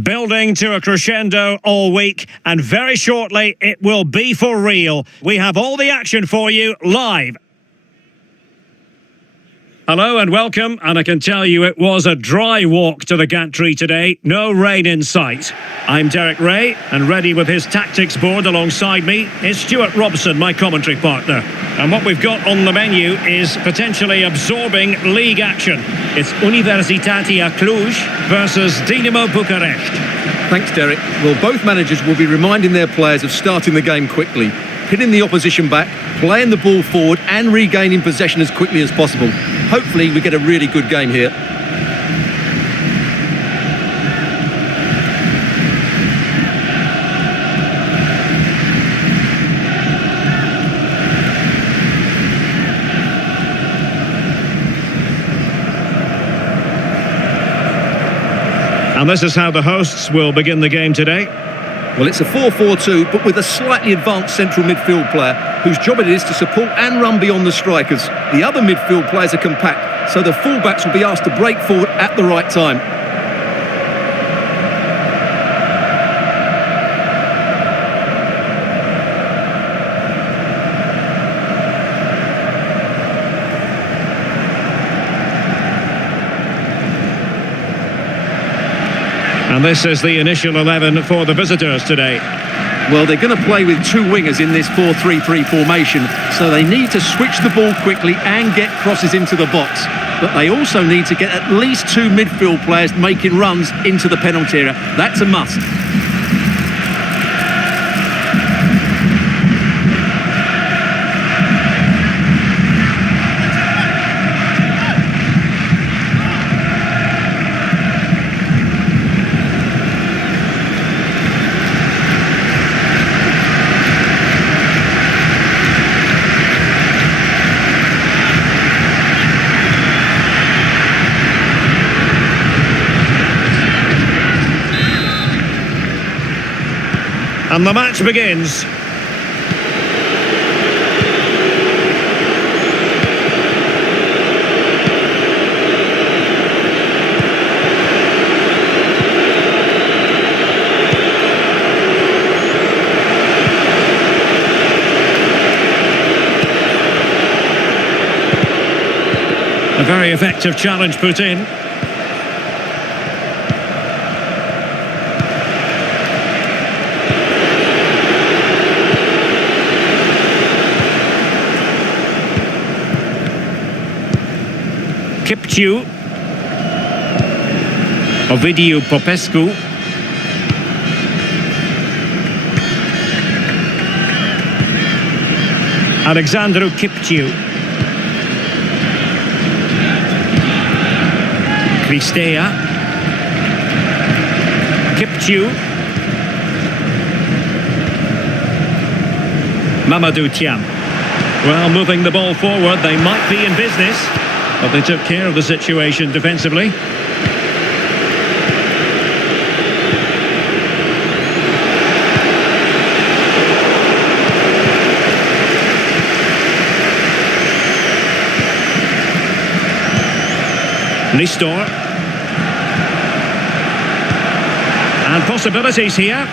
Building to a crescendo all week, and very shortly it will be for real. We have all the action for you live. Hello and welcome, and I can tell you it was a dry walk to the gantry today, no rain in sight. I'm Derek Ray, and ready with his tactics board alongside me is Stuart Robson, my commentary partner. And what we've got on the menu is potentially absorbing league action. It's Universitatea Cluj versus Dinamo București. Thanks, Derek. Well, both managers will be reminding their players of starting the game quickly, hitting the opposition back, playing the ball forward and regaining possession as quickly as possible. Hopefully we get a really good game here. And this is how the hosts will begin the game today. Well, it's a 4-4-2, but with a slightly advanced central midfield player whose job it is to support and run beyond the strikers. The other midfield players are compact, so the fullbacks will be asked to break forward at the right time. And this is the initial 11 for the visitors today. Well, they're going to play with two wingers in this 4-3-3 formation, so they need to switch the ball quickly and get crosses into the box. But they also need to get at least two midfield players making runs into the penalty area. That's a must. And the match begins. A very effective challenge put in. Kipciu, Ovidiu Popescu, Alexandru Kipciu, Cristea, Kipciu, Mamadou Thiam. Well, moving the ball forward, they might be in business. But they took care of the situation defensively. Nistor. And possibilities here.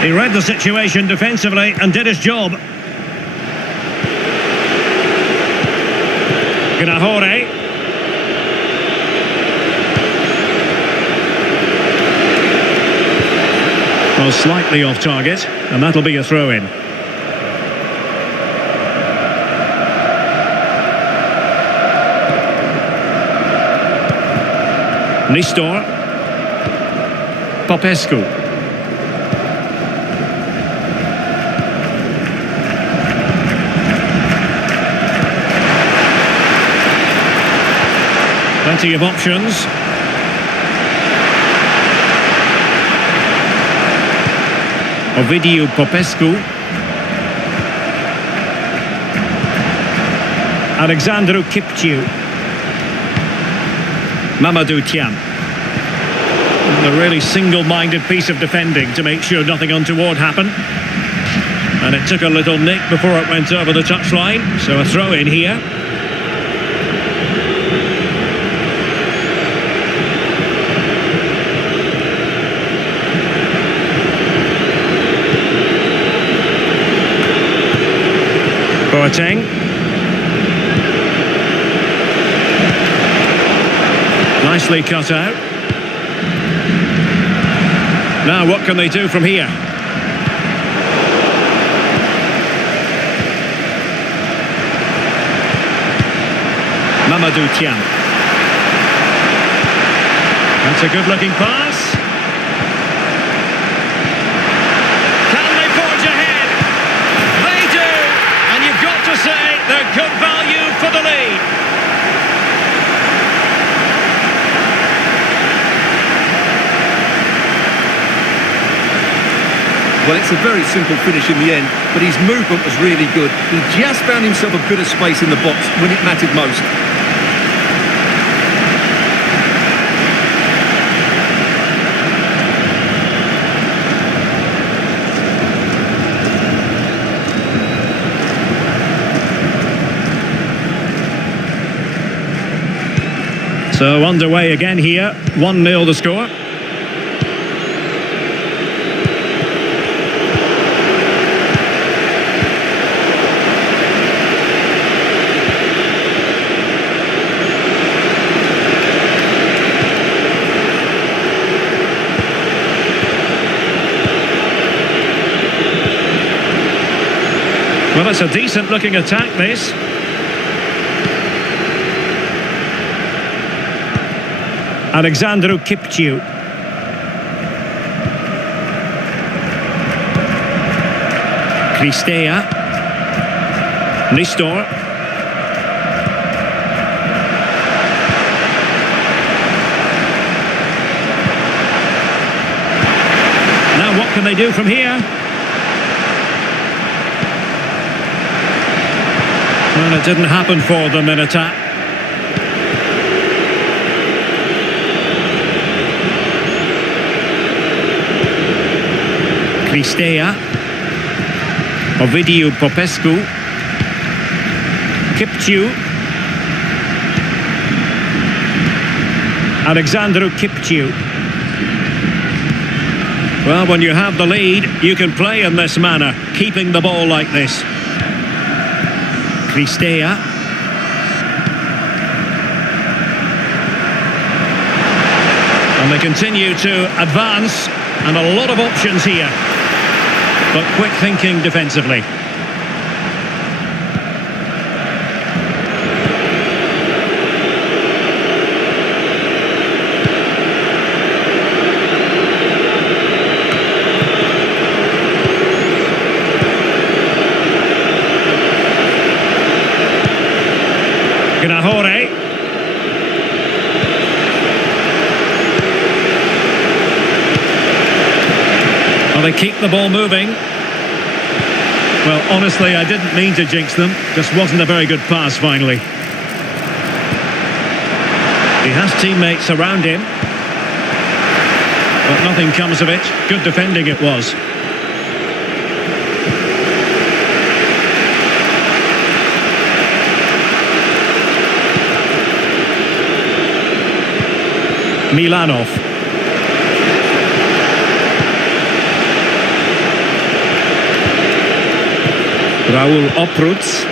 He read the situation defensively and did his job. Gnahore. Well, slightly off target, and that'll be a throw-in. Nistor. Popescu. Plenty of options. Ovidiu Popescu. Alexandru Kipciu. Mamadou Thiam. A really single-minded piece of defending to make sure nothing untoward happened. And it took a little nick before it went over the touchline, so a throw in here. Boateng. Nicely cut out. Now what can they do from here? Mamadou Thiam. That's a good-looking pass. Can they forge ahead? They do! And you've got to say they're good value for the lead. Well, it's a very simple finish in the end, but his movement was really good. He just found himself a bit of space in the box when it mattered most. So underway again here, 1-0 the score. Well, it's a decent looking attack, this. Alexandru Kipciu. Cristea. Nistor. Now what can they do from here? Well, it didn't happen for them in attack. Cristea. Ovidiu Popescu. Kipciu. Alexandru Kipciu. Well, when you have the lead, you can play in this manner, keeping the ball like this. Cristea. And they continue to advance, and a lot of options here. But quick thinking defensively. Gnahore. Well, they keep the ball moving. Well, honestly, I didn't mean to jinx them. Just wasn't a very good pass, finally. He has teammates around him. But nothing comes of it. Good defending it was. Milanov. Raul Opruts.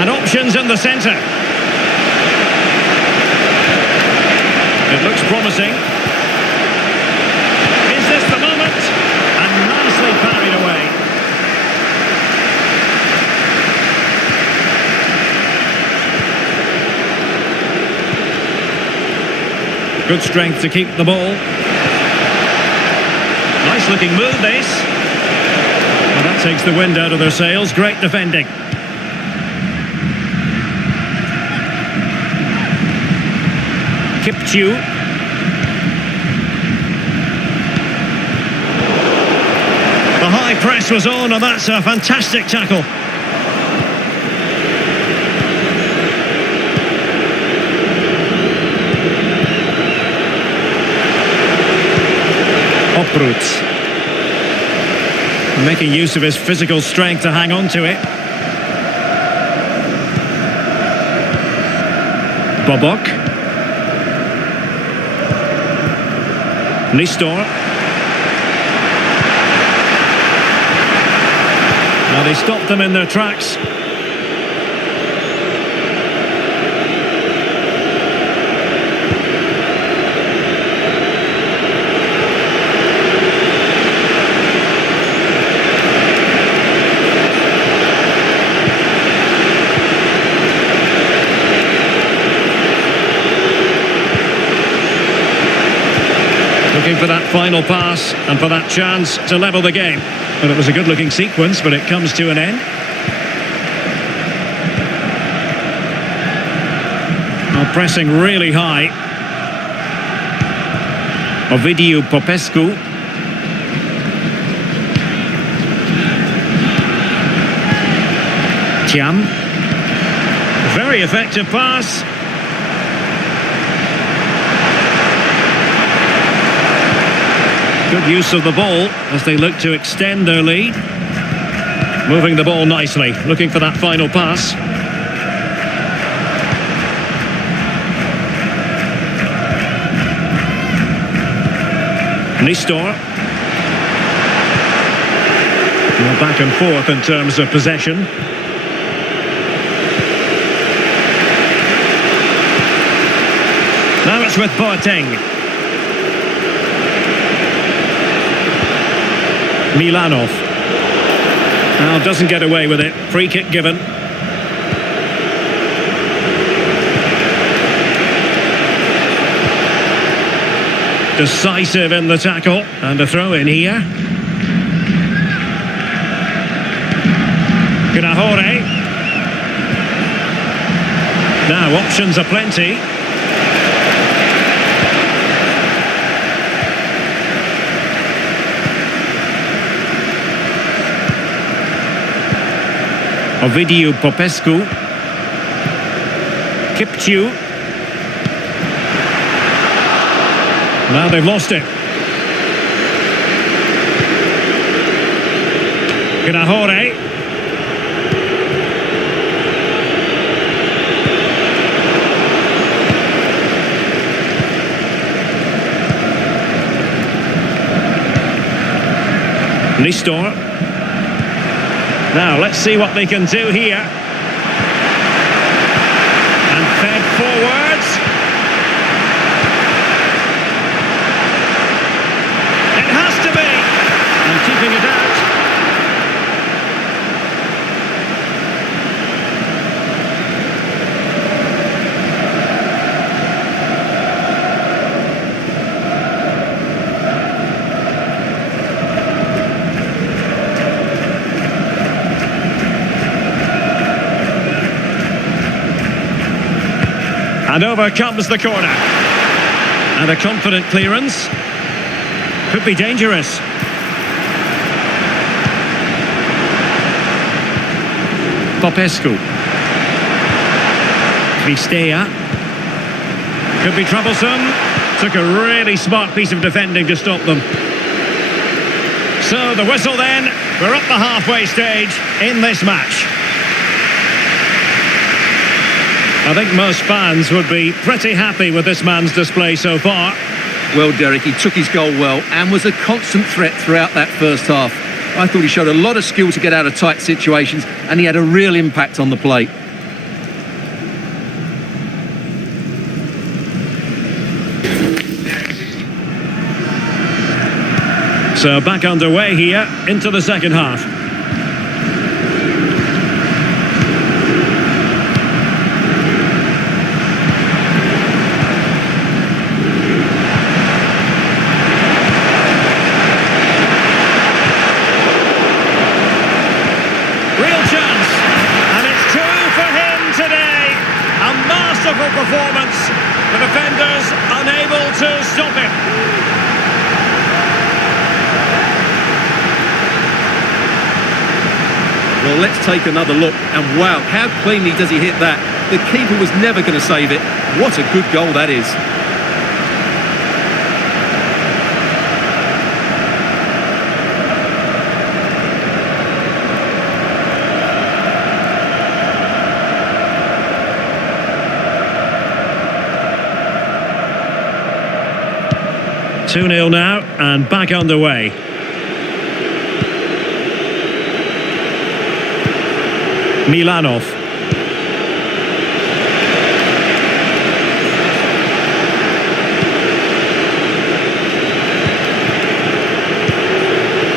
And options in the centre. It looks promising. Is this the moment? And nicely parried away. Good strength to keep the ball. Nice looking move, this. Well, that takes the wind out of their sails. Great defending. Kipciu. The high press was on, and that's a fantastic tackle. Opruts. Making use of his physical strength to hang on to it. Bobok. Nistor. Now they stopped them in their tracks. Looking for that final pass and for that chance to level the game. But it was a good-looking sequence, but it comes to an end. Well, pressing really high. Ovidiu Popescu. Tiam. Very effective pass. Good use of the ball as they look to extend their lead. Moving the ball nicely, looking for that final pass. Nistor. Well, back and forth in terms of possession. Now it's with Boateng. Milanov. Now doesn't get away with it. Free kick given. Decisive in the tackle. And a throw in here. Gnahore. Now options are plenty. Ovidiu Popescu. Kipciu. Now they've lost it. Gnahore. Nistor. Now, let's see what they can do here. And fed forwards. It has to be. And keeping it out. And over comes the corner. And a confident clearance. Could be dangerous. Popescu. Cristea. Could be troublesome. Took a really smart piece of defending to stop them. So the whistle then. We're up the halfway stage in this match. I think most fans would be pretty happy with this man's display so far. Well, Derek, he took his goal well and was a constant threat throughout that first half. I thought he showed a lot of skill to get out of tight situations, and he had a real impact on the plate. So back underway here into the second half. Performance, the defenders unable to stop him. Well, let's take another look, and wow, how cleanly does he hit that? The keeper was never going to save it. What a good goal that is. Two-nil now, and back underway. Milanov.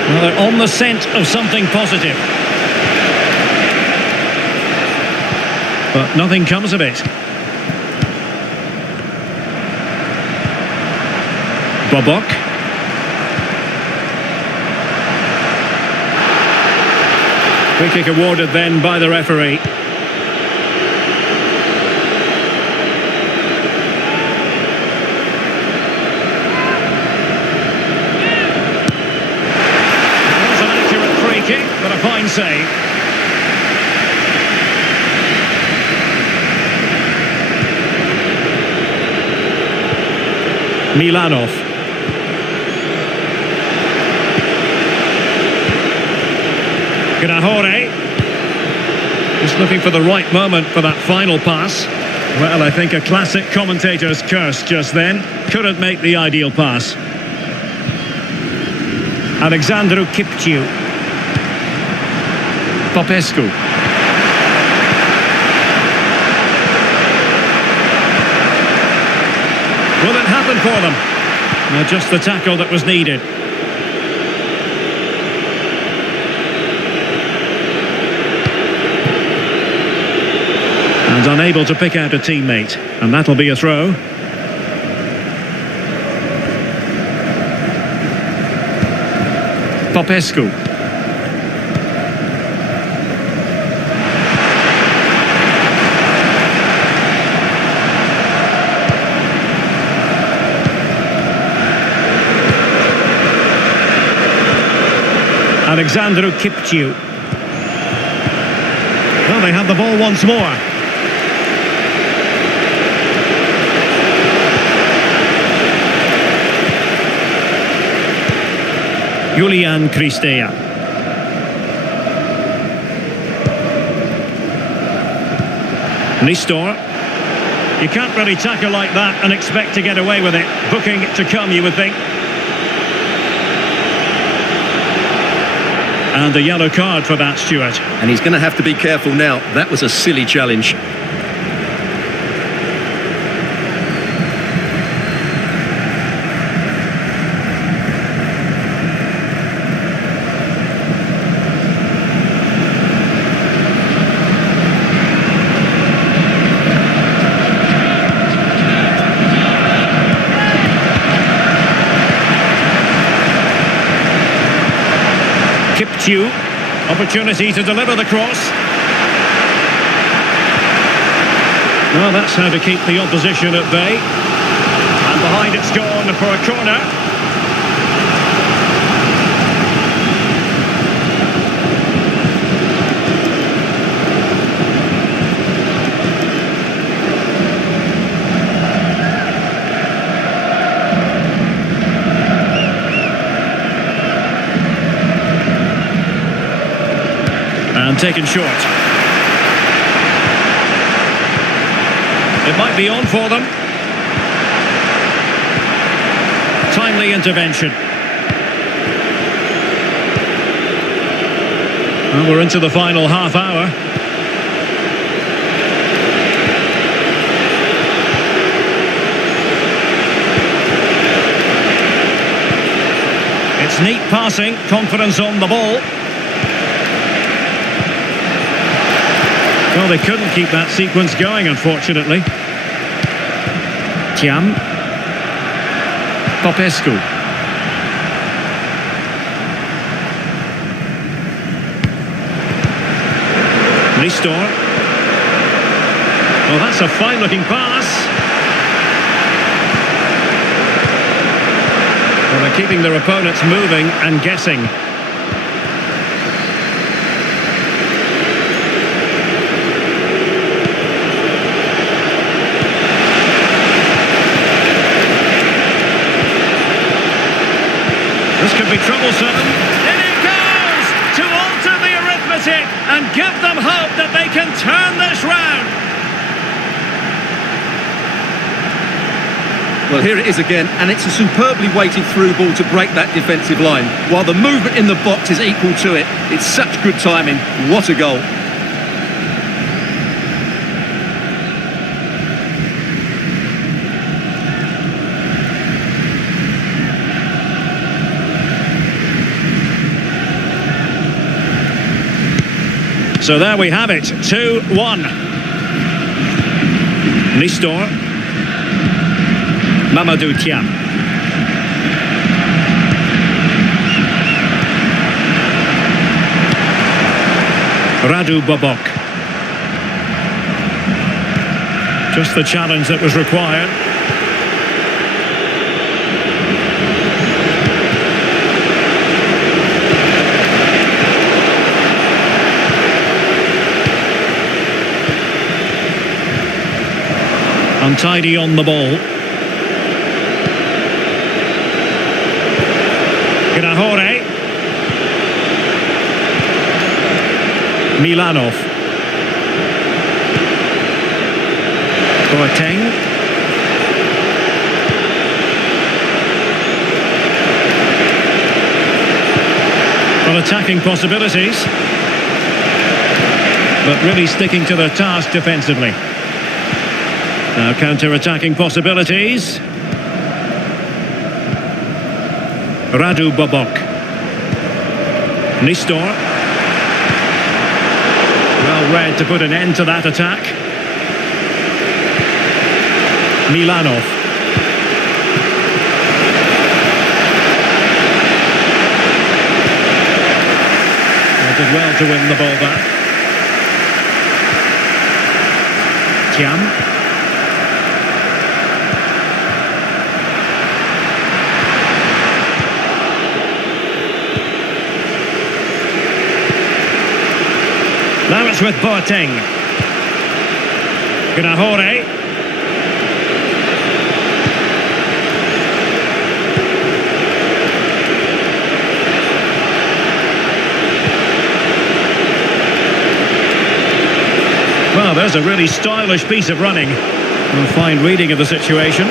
Well, they're on the scent of something positive. But nothing comes of it. Bobok. Free kick awarded then by the referee. It was an accurate free kick, but a fine save. Milanov. Gnahore. Just looking for the right moment for that final pass. Well, I think a classic commentator's curse just then. Couldn't make the ideal pass. Alexandru Kipciu. Popescu. Will it happen for them? No, just the tackle that was needed. And unable to pick out a teammate. And that'll be a throw. Popescu. Alexandru Kipciu. Well, they have the ball once more. Julian Cristea. Nistor. You can't really tackle like that and expect to get away with it. Booking to come, you would think. And a yellow card for that, Stuart. And he's going to have to be careful now. That was a silly challenge. Kipciu, opportunity to deliver the cross. Well, that's how to keep the opposition at bay. And behind it's gone for a corner. And taken short. It might be on for them. Timely intervention. Well, we're into the final half hour. It's neat passing, confidence on the ball. Well, they couldn't keep that sequence going, unfortunately. Thiam. Popescu. Nistor. Well, that's a fine-looking pass. Well, they're keeping their opponents moving and guessing. This could be troublesome. In it goes to alter the arithmetic and give them hope that they can turn this round. Well, here it is again, and it's a superbly weighted through ball to break that defensive line. While the movement in the box is equal to it, it's such good timing. What a goal. So there we have it, 2-1. Nistor. Mamadou Thiam. Radu Bobok. Just the challenge that was required. Untidy on the ball. Gnahore. Milanov. Boateng. Well, attacking possibilities, but really sticking to their task defensively. Now counter-attacking possibilities. Radu Bobok. Nistor. Well read to put an end to that attack. Milanov. They did well to win the ball back. Thiam. Now it's with Boateng. Gnahore. Well, there's a really stylish piece of running. A fine reading of the situation.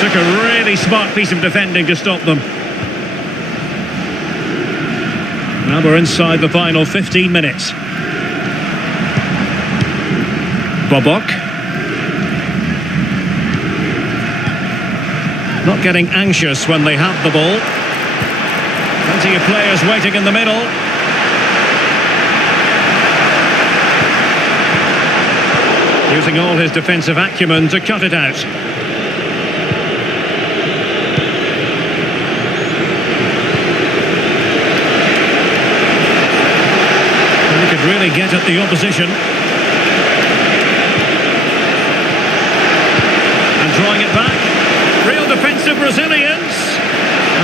Took a really smart piece of defending to stop them. Now we're inside the final 15 minutes. Bobok. Not getting anxious when they have the ball. Plenty of players waiting in the middle. Using all his defensive acumen to cut it out. Really get at the opposition. And drawing it back. Real defensive Brazilians.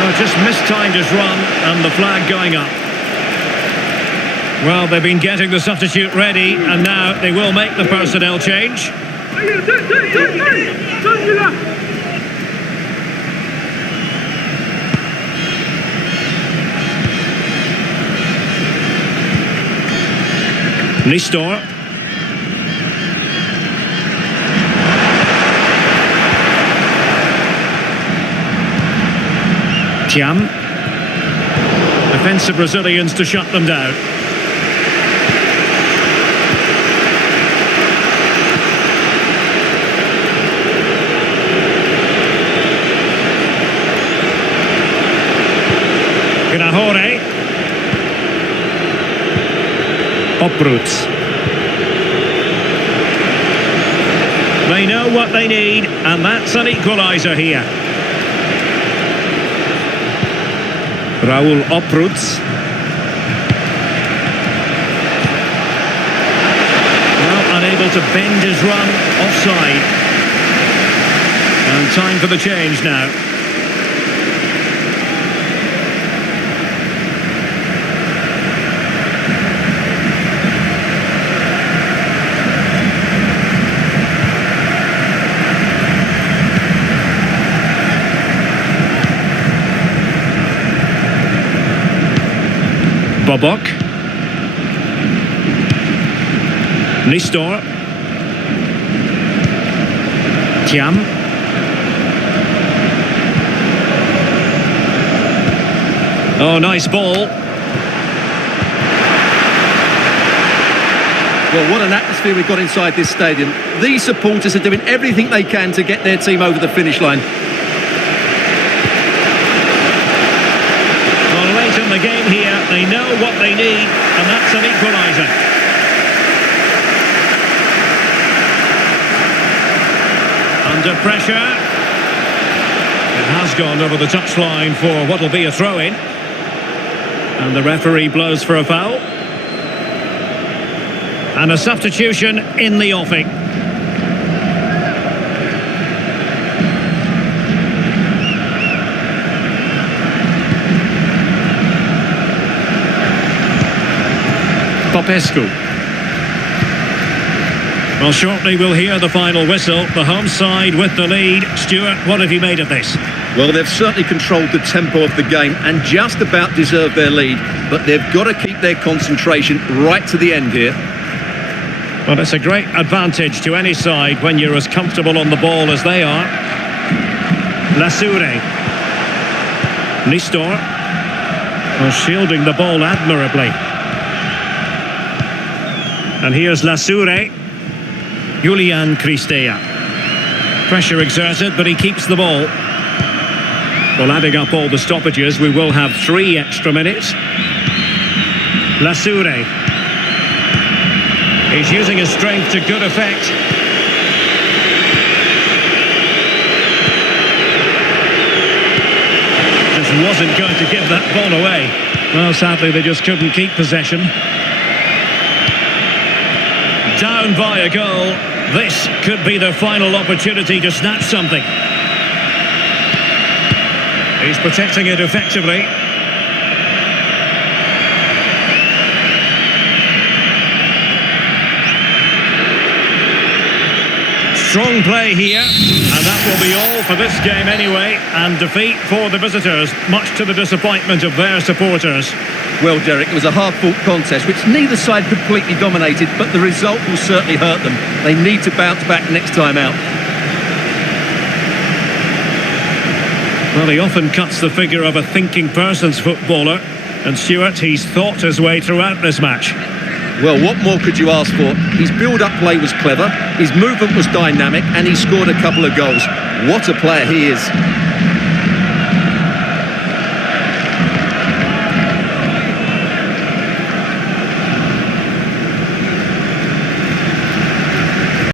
Oh, just mistimed his run and the flag going up. Well, they've been getting the substitute ready and now they will make the personnel change. Nistor. Thiam. Defensive Brazilians to shut them down. Gnahore. Opruts. They know what they need, and that's an equaliser here. Raul Opruts. Well, unable to bend his run, offside. And time for the change now. Bobok. Nistor. Thiam. Oh, nice ball. Well, what an atmosphere we've got inside this stadium. These supporters are doing everything they can to get their team over the finish line. Well, point in the game here. They know what they need, and that's an equaliser. Under pressure. It has gone over the touchline for what will be a throw-in. And the referee blows for a foul. And a substitution in the offing. Popescu. Well, shortly we'll hear the final whistle. The home side with the lead. Stuart, what have you made of this? Well, they've certainly controlled the tempo of the game and just about deserved their lead, but they've got to keep their concentration right to the end here. Well, it's a great advantage to any side when you're as comfortable on the ball as they are. Lasure. Nistor. Well, shielding the ball admirably. And here's Lasure. Julian Cristea. Pressure exerted, but he keeps the ball. Well, adding up all the stoppages, we will have 3 extra minutes. Lasure. He's using his strength to good effect. Just wasn't going to give that ball away. Well, sadly, they just couldn't keep possession. Down by a goal. This could be the final opportunity to snatch something. He's protecting it effectively. Strong play here, and that will be all for this game anyway, and defeat for the visitors, much to the disappointment of their supporters. Well, Derek, it was a hard-fought contest, which neither side completely dominated, but the result will certainly hurt them. They need to bounce back next time out. Well, he often cuts the figure of a thinking person's footballer, and Stuart, he's thought his way throughout this match. Well, what more could you ask for? His build-up play was clever, his movement was dynamic, and he scored a couple of goals. What a player he is.